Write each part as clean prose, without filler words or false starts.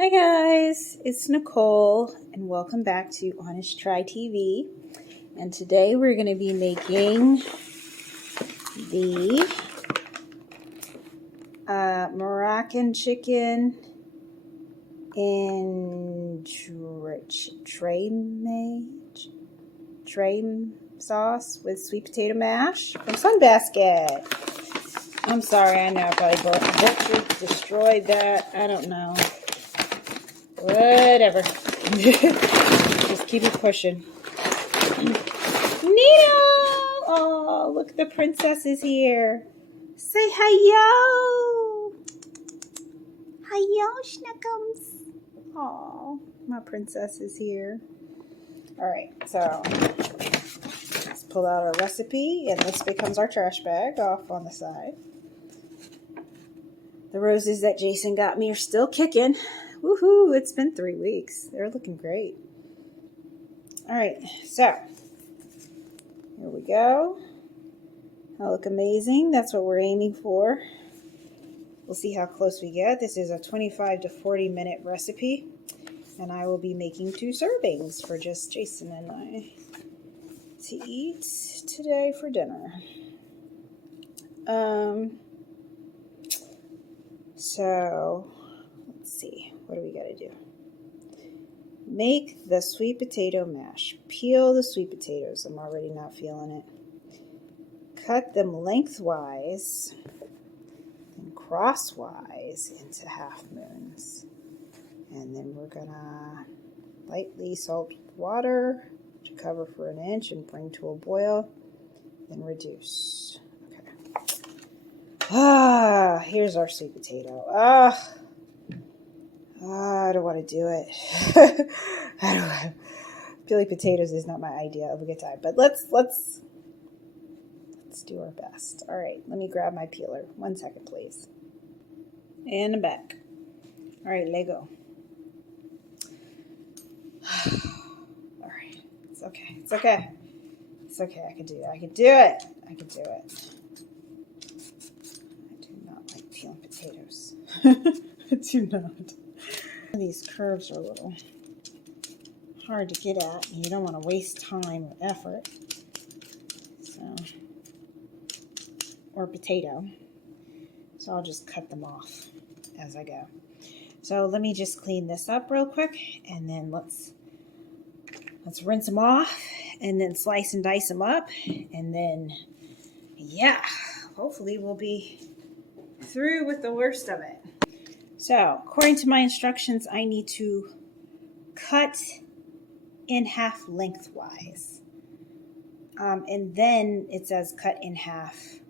Hi guys, it's Nicole and welcome back to Honest Try TV. And today we're going to be making the Moroccan chicken in Chraime sauce with sweet potato mash from Sunbasket. I'm sorry, I know I probably destroyed that. I don't know. Whatever. Just keep it pushing. Nino! Oh, look, the princess is here. Say hi-yo. Hi-yo, schnuckums. Oh, my princess is here. All right, so let's pull out our recipe, and this becomes our trash bag off on the side. The roses that Jason got me are still kicking. Woohoo, it's been 3 weeks. They're looking great. All right, so here we go. I look amazing. That's what we're aiming for. We'll see how close we get. This is a 25 to 40 minute recipe, and I will be making 2 servings for just Jason and I to eat today for dinner. So let's see. What do we got to do? Make the sweet potato mash. Peel the sweet potatoes. I'm already not feeling it. Cut them lengthwise and crosswise into half moons. And then we're gonna lightly salt with water to cover for an inch and bring to a boil. Then reduce. Okay. Here's our sweet potato. I don't want to do it. Peeling potatoes is not my idea of a good time, but let's do our best. All right, let me grab my peeler. 1 second, please. And I'm back. All right, Lego. All right, it's okay. It's okay. It's okay. I can do it. I can do it. I can do it. I do not like peeling potatoes. I do not. These curves are a little hard to get at, and you don't want to waste time or effort. So, or potato. So I'll just cut them off as I go. So let me just clean this up real quick, and then let's rinse them off, and then slice and dice them up, and then yeah, hopefully we'll be through with the worst of it. So, according to my instructions, I need to cut in half lengthwise. And then it says cut in half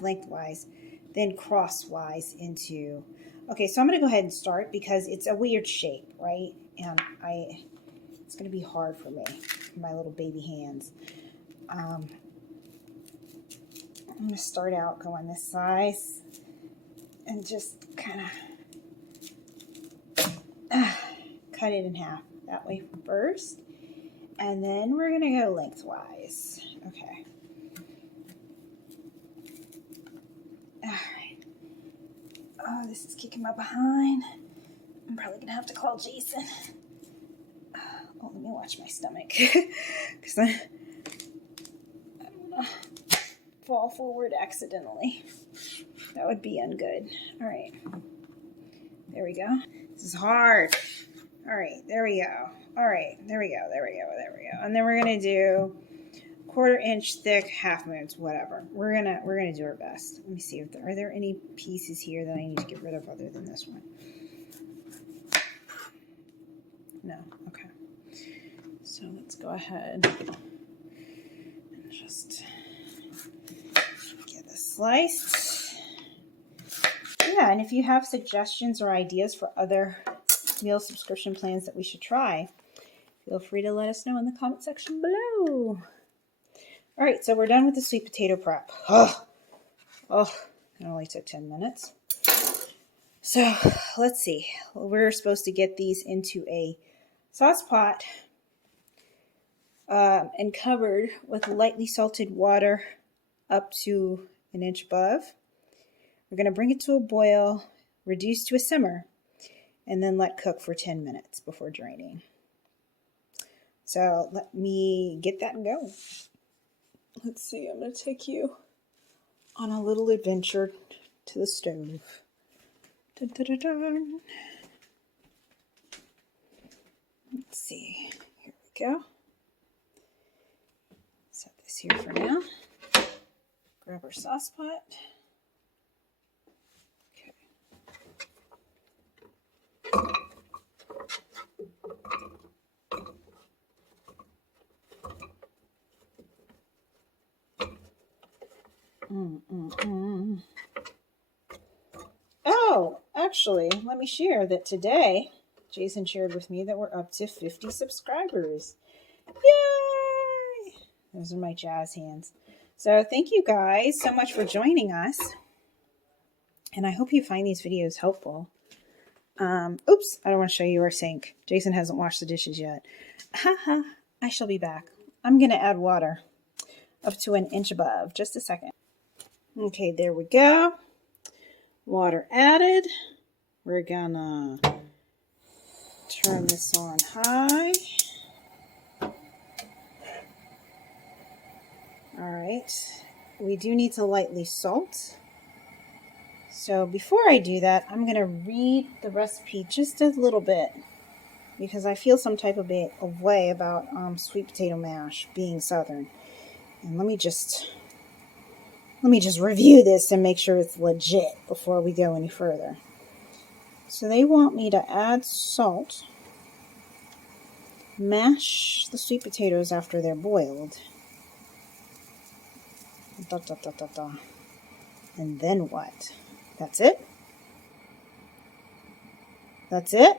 lengthwise, then crosswise into... Okay, so I'm going to go ahead and start because it's a weird shape, right? And it's going to be hard for me, my little baby hands. I'm going to start out going this size. And just kind of cut it in half that way first. And then we're going to go lengthwise. Okay. All right. Oh, this is kicking my behind. I'm probably going to have to call Jason. Oh, let me watch my stomach. Because I'm going to fall forward accidentally. That would be ungood. All right. There we go. This is hard. All right. There we go. All right. There we go. There we go. There we go. And then we're going to do 1/4 inch thick half moons, whatever. We're going to do our best. Let me see if are there any pieces here that I need to get rid of other than this one. No. Okay. So let's go ahead and just get this sliced. Yeah, and if you have suggestions or ideas for other meal subscription plans that we should try, feel free to let us know in the comment section below. All right, so we're done with the sweet potato prep. Oh, it only took 10 minutes. So let's see. We're supposed to get these into a sauce pot and covered with lightly salted water up to an inch above. We're going to bring it to a boil reduce to a simmer, and then let cook for 10 minutes before draining. So let me get that going. Let's see, I'm going to take you on a little adventure to the stove. Dun, dun, dun, dun. Let's see, here we go. Set this here for now. Grab our sauce pot. Okay. Oh, actually, let me share that today, Jason shared with me that we're up to 50 subscribers. Yay! Those are my jazz hands. So thank you guys so much for joining us. And I hope you find these videos helpful. Oops, I don't want to show you our sink. Jason hasn't washed the dishes yet. Haha, I shall be back. I'm going to add water up to an inch above. Just a second. Okay, there we go. Water added. We're gonna turn this on high. All right, we do need to lightly salt. So before I do that, I'm gonna read the recipe just a little bit because I feel some type of way about sweet potato mash being Southern. And let me just review this and make sure it's legit before we go any further. So they want me to add salt, mash the sweet potatoes after they're boiled, and then what? That's it? That's it?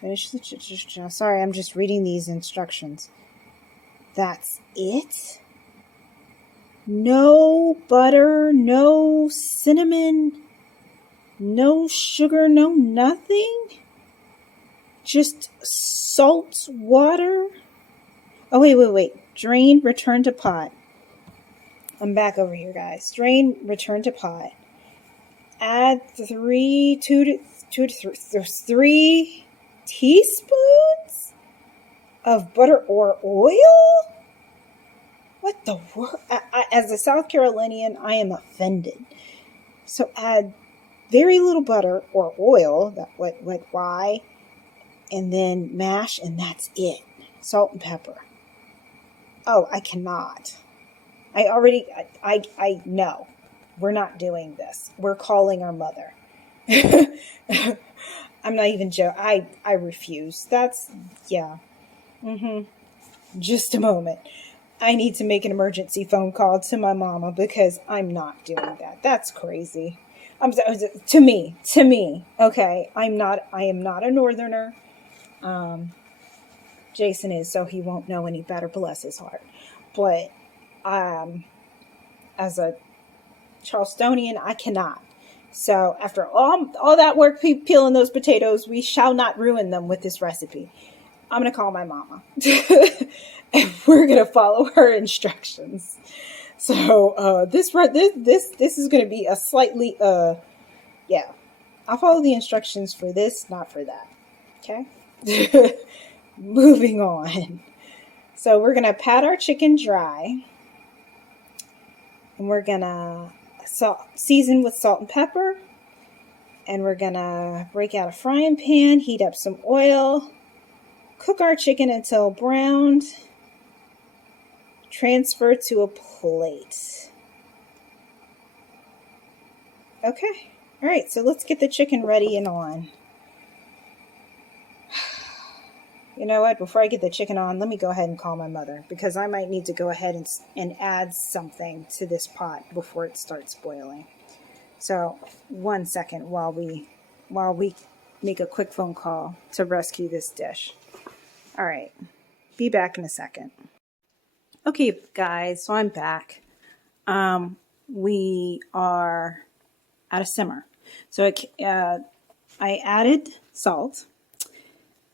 Finish the sorry, I'm just reading these instructions. That's it? No butter, no cinnamon, no sugar, no nothing? Just salt, water? Oh, wait. Drain, return to pot. I'm back over here, guys. Drain, return to pot. Add 3 teaspoons of butter or oil? What the world? As a South Carolinian, I am offended. So add very little butter or oil, why? And then mash, and that's it. Salt and pepper. Oh, I cannot. I know. We're not doing this. We're calling our mother. I'm not even joking. I refuse. Yeah. Just a moment. I need to make an emergency phone call to my mama because I'm not doing that. That's crazy. To me. Okay. I am not a Northerner. Jason is, so he won't know any better, bless his heart. But as a Charlestonian, I cannot. So after all that work peeling those potatoes, we shall not ruin them with this recipe. I'm going to call my mama. And we're going to follow her instructions. So this is going to be a slightly, yeah. I'll follow the instructions for this, not for that. Okay? Moving on. So we're going to pat our chicken dry. And we're going to season with salt and pepper. And we're going to break out a frying pan, heat up some oil, cook our chicken until browned, transfer to a plate. Okay. All right, so let's get the chicken ready and on. You know what? Before I get the chicken on, let me go ahead and call my mother because I might need to go ahead and add something to this pot before it starts boiling. So 1 second while we make a quick phone call to rescue this dish. All right, be back in a second. Okay, guys, so I'm back. We are at a simmer. So I added salt.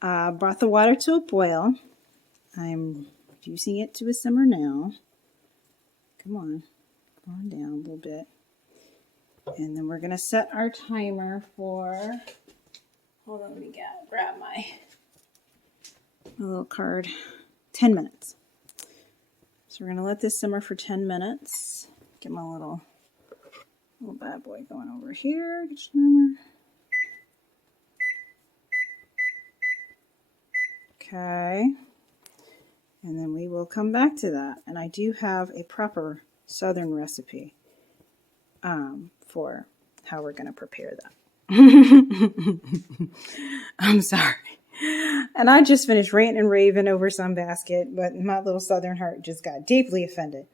Brought the water to a boil. I'm reducing it to a simmer now. Come on down a little bit. And then we're going to set our timer for, hold on, let me grab my little card, 10 minutes. So we're going to let this simmer for 10 minutes. Get my little bad boy going over here. Get your timer. Okay. And then we will come back to that. And I do have a proper Southern recipe for how we're going to prepare that. I'm sorry. And I just finished ranting and raving over Sunbasket, but my little Southern heart just got deeply offended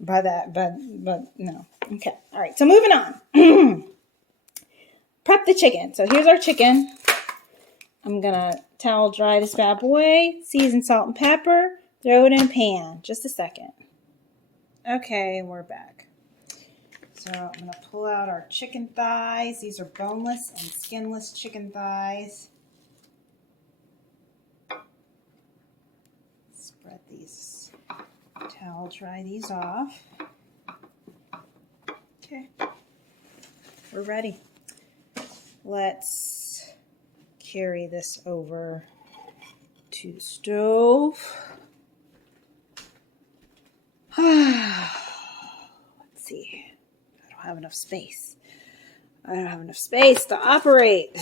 by that. But no. Okay. All right. So moving on. Prep the chicken. So here's our chicken. I'm going to towel dry this bad boy, season salt and pepper, throw it in a pan. Just a second. Okay, we're back. So I'm going to pull out our chicken thighs. These are boneless and skinless chicken thighs. Spread these, towel dry these off. Okay, we're ready. Let's carry this over to the stove. Let's see. I don't have enough space. I don't have enough space to operate.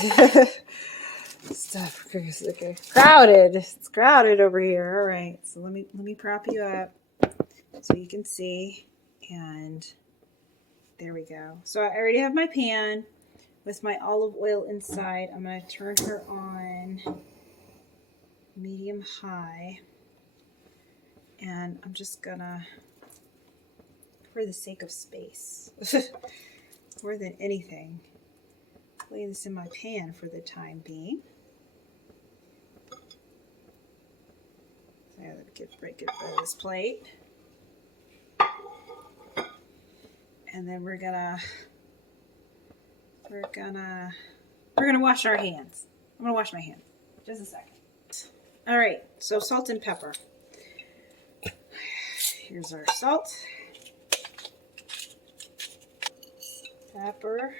Stuff is crowded. It's crowded over here. All right. So let me prop you up so you can see. And there we go. So I already have my pan with my olive oil inside. I'm going to turn her on medium high. And I'm just going to, for the sake of space, more than anything, lay this in my pan for the time being. So break it by this plate. And then we're gonna wash our hands. I'm gonna wash my hands. Just a second. All right, so salt and pepper. Here's our salt. Pepper.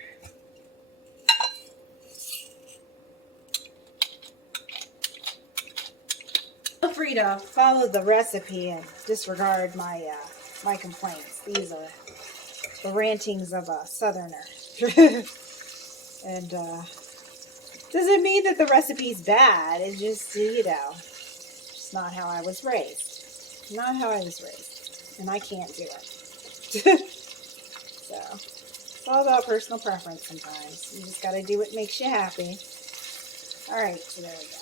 Feel free to follow the recipe and disregard my my complaints. These are the rantings of a Southerner. And doesn't mean that the recipe's bad. It's just, you know, it's not how I was raised. Not how I was raised. And I can't do it. So, it's all about personal preference sometimes. You just got to do what makes you happy. All right, so there we go.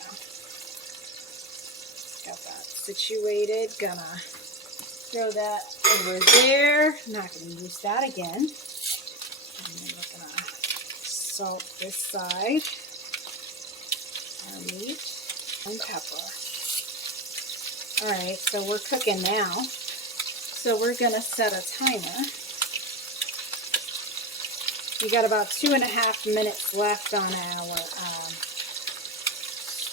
Got that situated. Gonna throw that over there. Not going to use that again. And then we're going to salt this side. Our meat and pepper. Alright, so we're cooking now. So we're going to set a timer. We got about 2.5 minutes left on our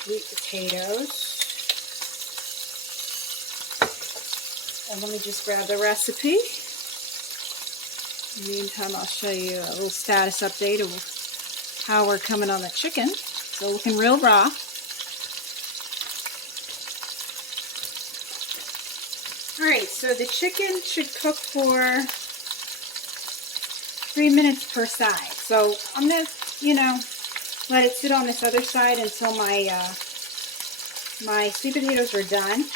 sweet potatoes. And let me just grab the recipe. In the meantime, I'll show you a little status update of how we're coming on the chicken. So looking real raw. Alright, so the chicken should cook for 3 minutes per side. So I'm going to, let it sit on this other side until my my sweet potatoes are done.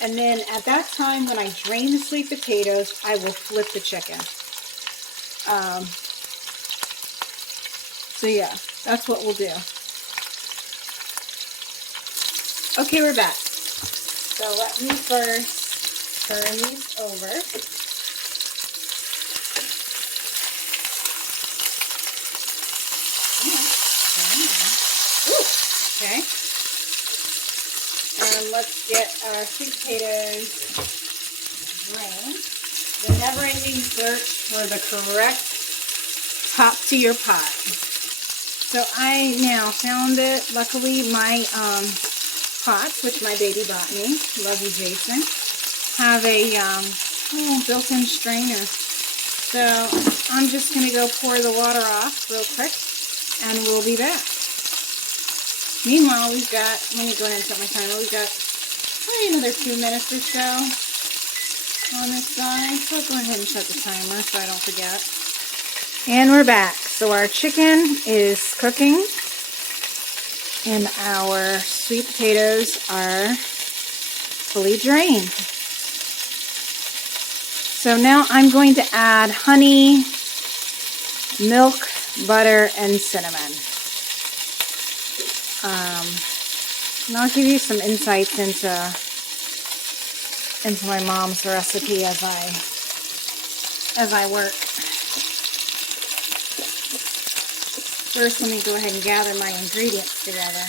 And then at that time, when I drain the sweet potatoes, I will flip the chicken. So yeah, that's what we'll do. Okay, we're back. So let me first turn these over. Ooh, okay. And let's get our sweet potatoes drained. The never-ending search for the correct top to your pot. So I now found it. Luckily, my pots, which my baby bought me, love you, Jason, have a Oh, built-in strainer. So I'm just going to go pour the water off real quick, and we'll be back. Meanwhile, we've got, let me go ahead and set my timer, we've got probably another 2 minutes or so on this side. So I'll go ahead and set the timer so I don't forget. And we're back. So our chicken is cooking, and our sweet potatoes are fully drained. So now I'm going to add honey, milk, butter, and cinnamon. And I'll give you some insights into my mom's recipe as I work. First, let me go ahead and gather my ingredients together.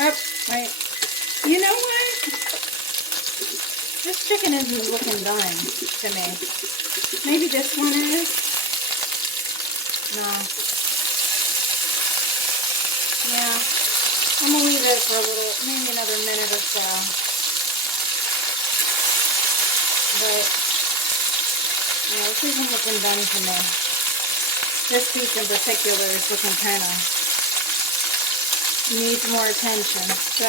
Oh, wait. You know what? This chicken isn't looking done to me. Maybe this one is? No. Yeah. I'm going to leave it for a little, maybe another minute or so. But, yeah, this isn't looking done to me. This piece in particular is looking kind of, needs more attention. So,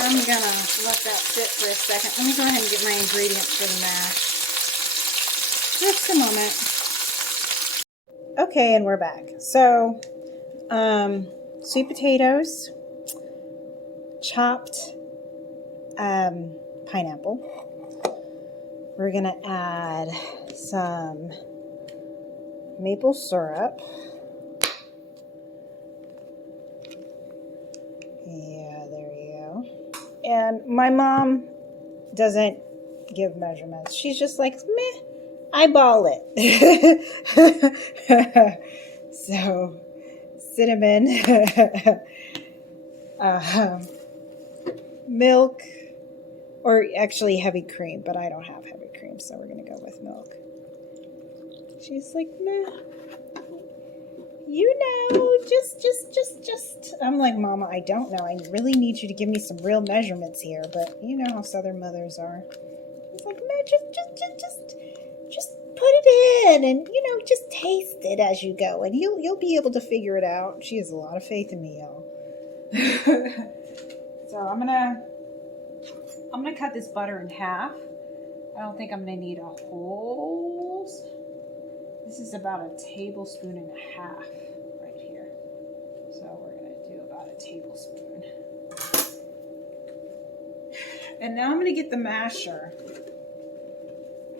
I'm going to let that sit for a second. Let me go ahead and get my ingredients for the mash. Just a moment. Okay, and we're back. So, sweet potatoes, chopped pineapple. We're going to add some maple syrup. Yeah, there you go. And my mom doesn't give measurements. She's just like, meh, eyeball it. So, cinnamon, milk, or actually heavy cream, but I don't have heavy cream, so we're going to go with milk. She's like, meh, you know, just. I'm like, Mama, I don't know. I really need you to give me some real measurements here, but you know how Southern mothers are. She's like, no, just put it in and, you know, just taste it as you go, and you'll be able to figure it out. She has a lot of faith in me, y'all. So I'm gonna cut this butter in half. I don't think I'm gonna need a whole. This is about a tablespoon and a half right here. So we're gonna do about a tablespoon. And now I'm gonna get the masher,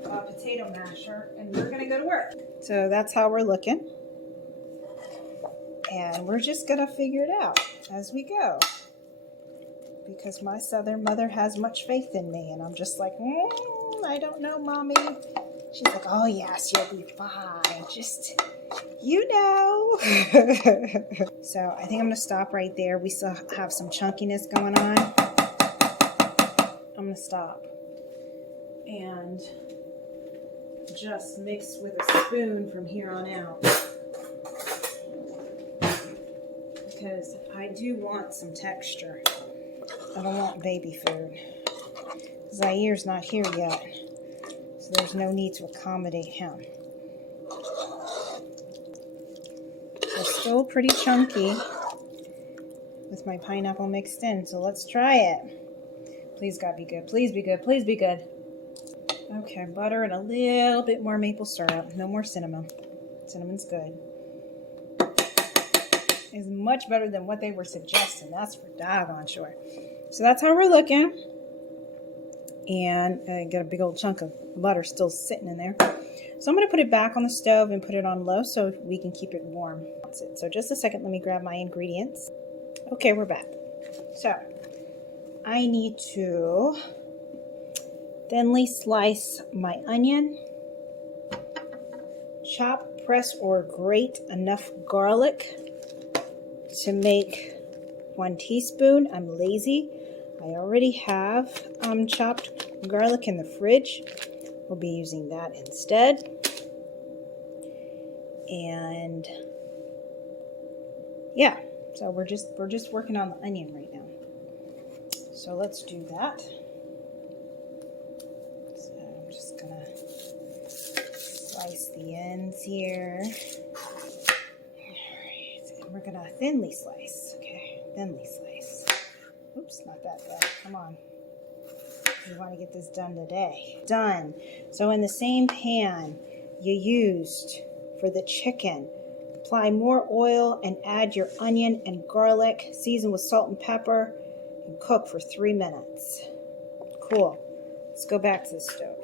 potato masher, and we're gonna go to work. So that's how we're looking. And we're just gonna figure it out as we go. Because my Southern mother has much faith in me, and I'm just like, I don't know, Mommy. She's like, oh yes, you'll be fine. Just, you know. So I think I'm gonna stop right there. We still have some chunkiness going on. I'm gonna stop and just mix with a spoon from here on out. Because I do want some texture. I don't want baby food. Zair's not here yet, so there's no need to accommodate him. It's still pretty chunky with my pineapple mixed in, so let's try it. Please, God, be good. Please be good. Please be good. Okay, butter and a little bit more maple syrup. No more cinnamon. Cinnamon's good. It's much better than what they were suggesting. That's for doggone sure. So that's how we're looking. And I got a big old chunk of butter still sitting in there. So I'm going to put it back on the stove and put it on low so we can keep it warm. So just a second, let me grab my ingredients. Okay, we're back. So I need to thinly slice my onion, chop, press, or grate enough garlic to make 1 teaspoon. I'm lazy. I already have chopped garlic in the fridge. We'll be using that instead. And yeah, so we're just working on the onion right now. So let's do that. slice the ends here. Alright, and we're gonna thinly slice. Okay, thinly slice. Oops, not that bad. Come on. We want to get this done today. Done. So in the same pan you used for the chicken, apply more oil and add your onion and garlic, season with salt and pepper, and cook for 3 minutes. Cool. Let's go back to the stove.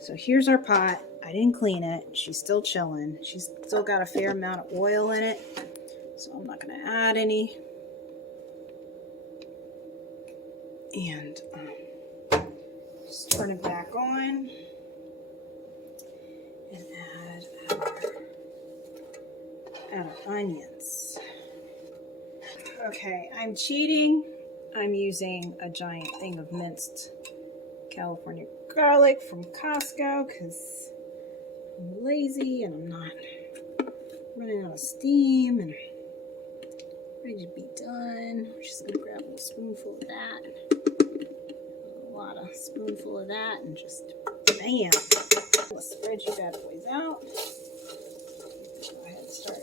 So here's our pot. I didn't clean it. She's still chilling. She's still got a fair amount of oil in it, so I'm not going to add any. And just turn it back on and add our onions. Okay, I'm cheating. I'm using a giant thing of minced California garlic from Costco because I'm lazy and I'm not running out of steam and ready to be done. We're just gonna grab a little spoonful of that, a spoonful of that, and just bam. Let's spread you bad boys out. Go ahead and start.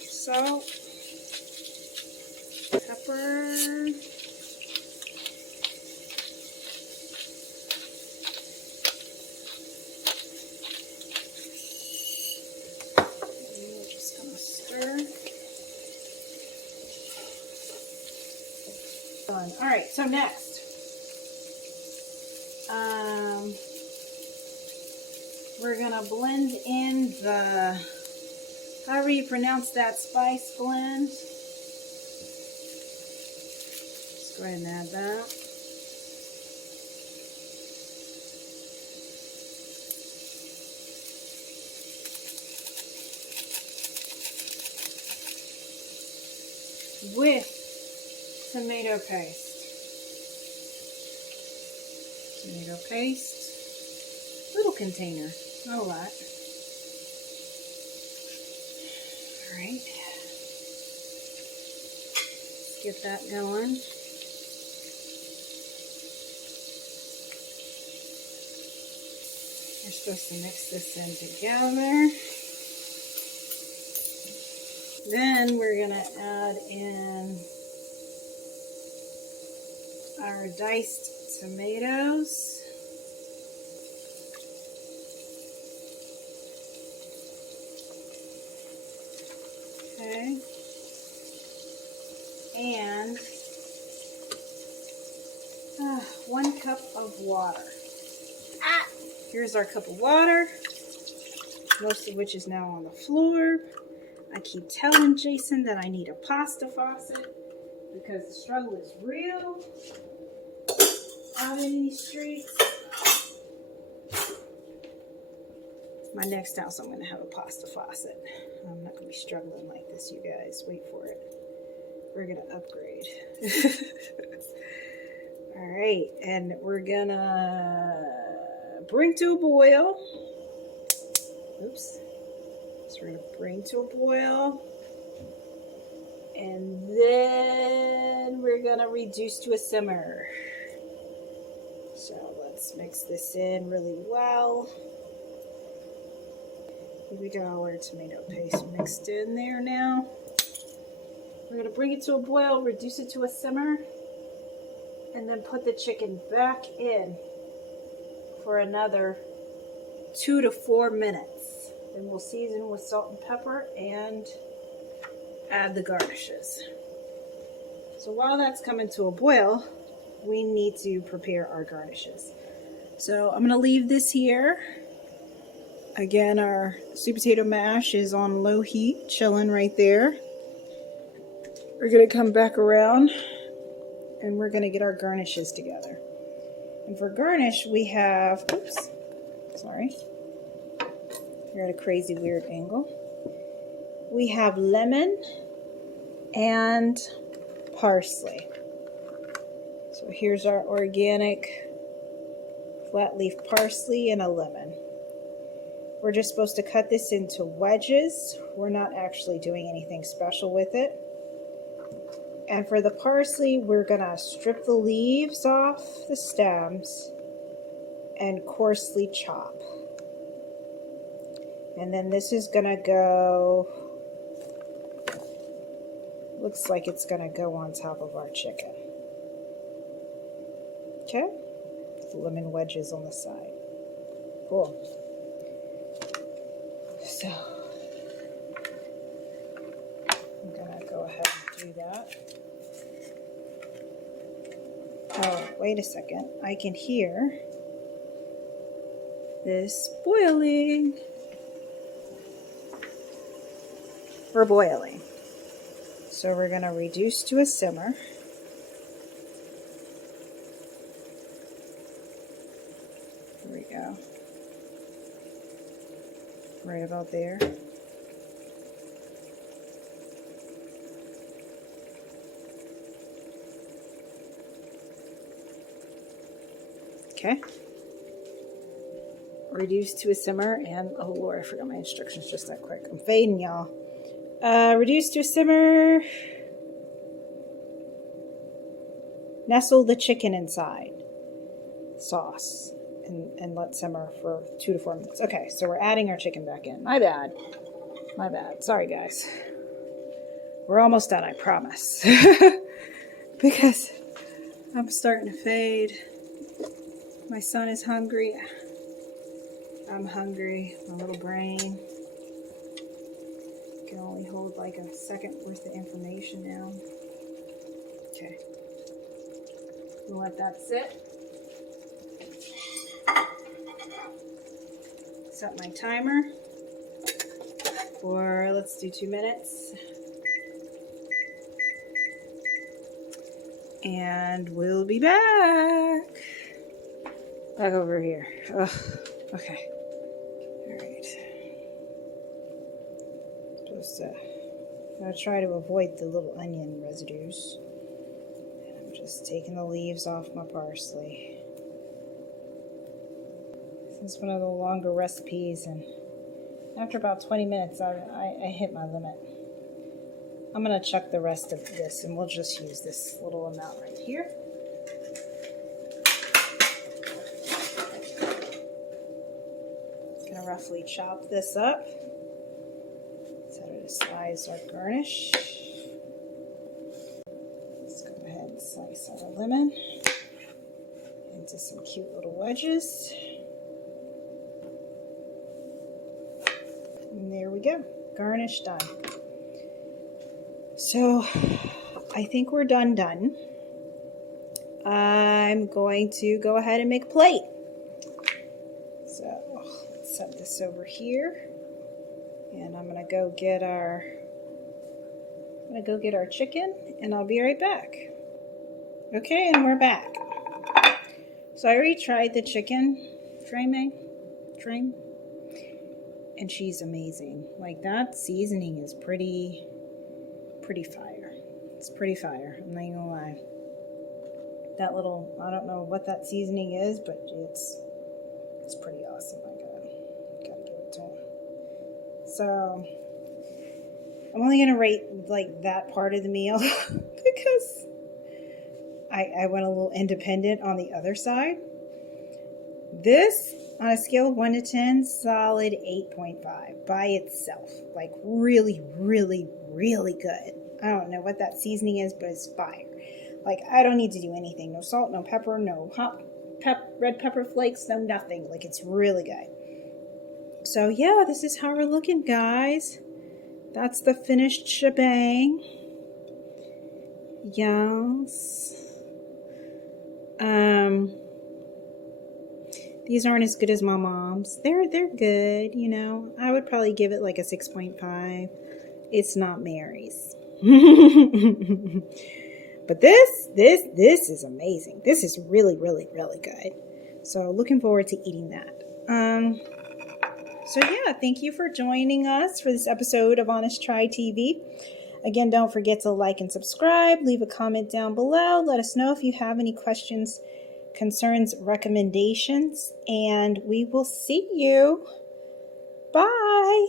Salt, pepper. Done. All right, so next, we're gonna blend in the, however you pronounce that spice blend. Let's go ahead and add that. With tomato paste. Tomato paste. Little container, not a lot. Alright. Get that going. We're supposed to mix this in together. Then we're going to add in our diced tomatoes. Okay. And 1 cup of water. Here's our cup of water, most of which is now on the floor. I keep telling Jason that I need a pasta faucet because the struggle is real out in these streets. My next house, I'm going to have a pasta faucet. I'm not going to be struggling like this, you guys. Wait for it. We're going to upgrade. All right, and we're going to bring to a boil. Oops. So we're going to bring to a boil. And then we're going to reduce to a simmer. So let's mix this in really well. We got all our tomato paste mixed in there now. We're going to bring it to a boil, reduce it to a simmer, and then put the chicken back in for another 2 to 4 minutes. Then we'll season with salt and pepper and add the garnishes. So while that's coming to a boil, we need to prepare our garnishes. So I'm going to leave this here. Again, our sweet potato mash is on low heat, chilling right there. We're going to come back around and we're going to get our garnishes together. And for garnish, we have, oops, sorry. You're at a crazy weird angle. We have lemon and parsley. So here's our organic flat leaf parsley and a lemon. We're just supposed to cut this into wedges. We're not actually doing anything special with it. And for the parsley, we're gonna strip the leaves off the stems and coarsely chop. And then this is gonna go, looks like it's gonna go on top of our chicken. Okay, with lemon wedges on the side. Cool. So I'm gonna go ahead and do that. Oh, wait a second. I can hear this boiling. We're boiling. So we're gonna reduce to a simmer. Here we go. Right about there. Okay. Reduce to a simmer, and oh Lord, I forgot my instructions just that quick. I'm fading, y'all. Reduce to a simmer. Nestle the chicken inside sauce and let simmer for 2 to 4 minutes. Okay, so we're adding our chicken back in. My bad. My bad. Sorry, guys. We're almost done, I promise. Because I'm starting to fade. My son is hungry. I'm hungry. My little brain can only hold like a second worth of information now. Okay. We'll let that sit. Set my timer for, let's do 2 minutes. And we'll be back. Back over here. Ugh. Okay. Alright. I'm going to try to avoid the little onion residues. I'm just taking the leaves off my parsley. This is one of the longer recipes, and after about 20 minutes, I hit my limit. I'm going to chuck the rest of this, and we'll just use this little amount right here. Going to roughly chop this up. Set it aside as our garnish. Let's go ahead and slice our lemon into some cute little wedges. And there we go. Garnish done. So I think we're done. I'm going to go ahead and make a plate. So let's set this over here. And I'm gonna go get our chicken, and I'll be right back. Okay, and we're back. So I already tried the chicken, Chraime, and she's amazing. Like, that seasoning is pretty fire. It's pretty fire. I'm not even gonna lie. That little, I don't know what that seasoning is, but it's pretty awesome. I gotta give it to him. So I'm only gonna rate like that part of the meal because I went a little independent on the other side. This, on a scale of 1 to 10, solid 8.5 by itself. Like, really, really, really good. I don't know what that seasoning is, but it's fire. Like, I don't need to do anything. No salt, no pepper, no red pepper flakes, no nothing. Like, it's really good. So, yeah, this is how we're looking, guys. That's the finished shebang. Yes. These aren't as good as my mom's. They're good, you know. I would probably give it like a 6.5. It's not Mary's. But this is amazing. This is really, really, really good. So looking forward to eating that. So yeah, thank you for joining us for this episode of Honest Try TV. Again, don't forget to like and subscribe. Leave a comment down below. Let us know if you have any questions, concerns, recommendations, and we will see you. Bye.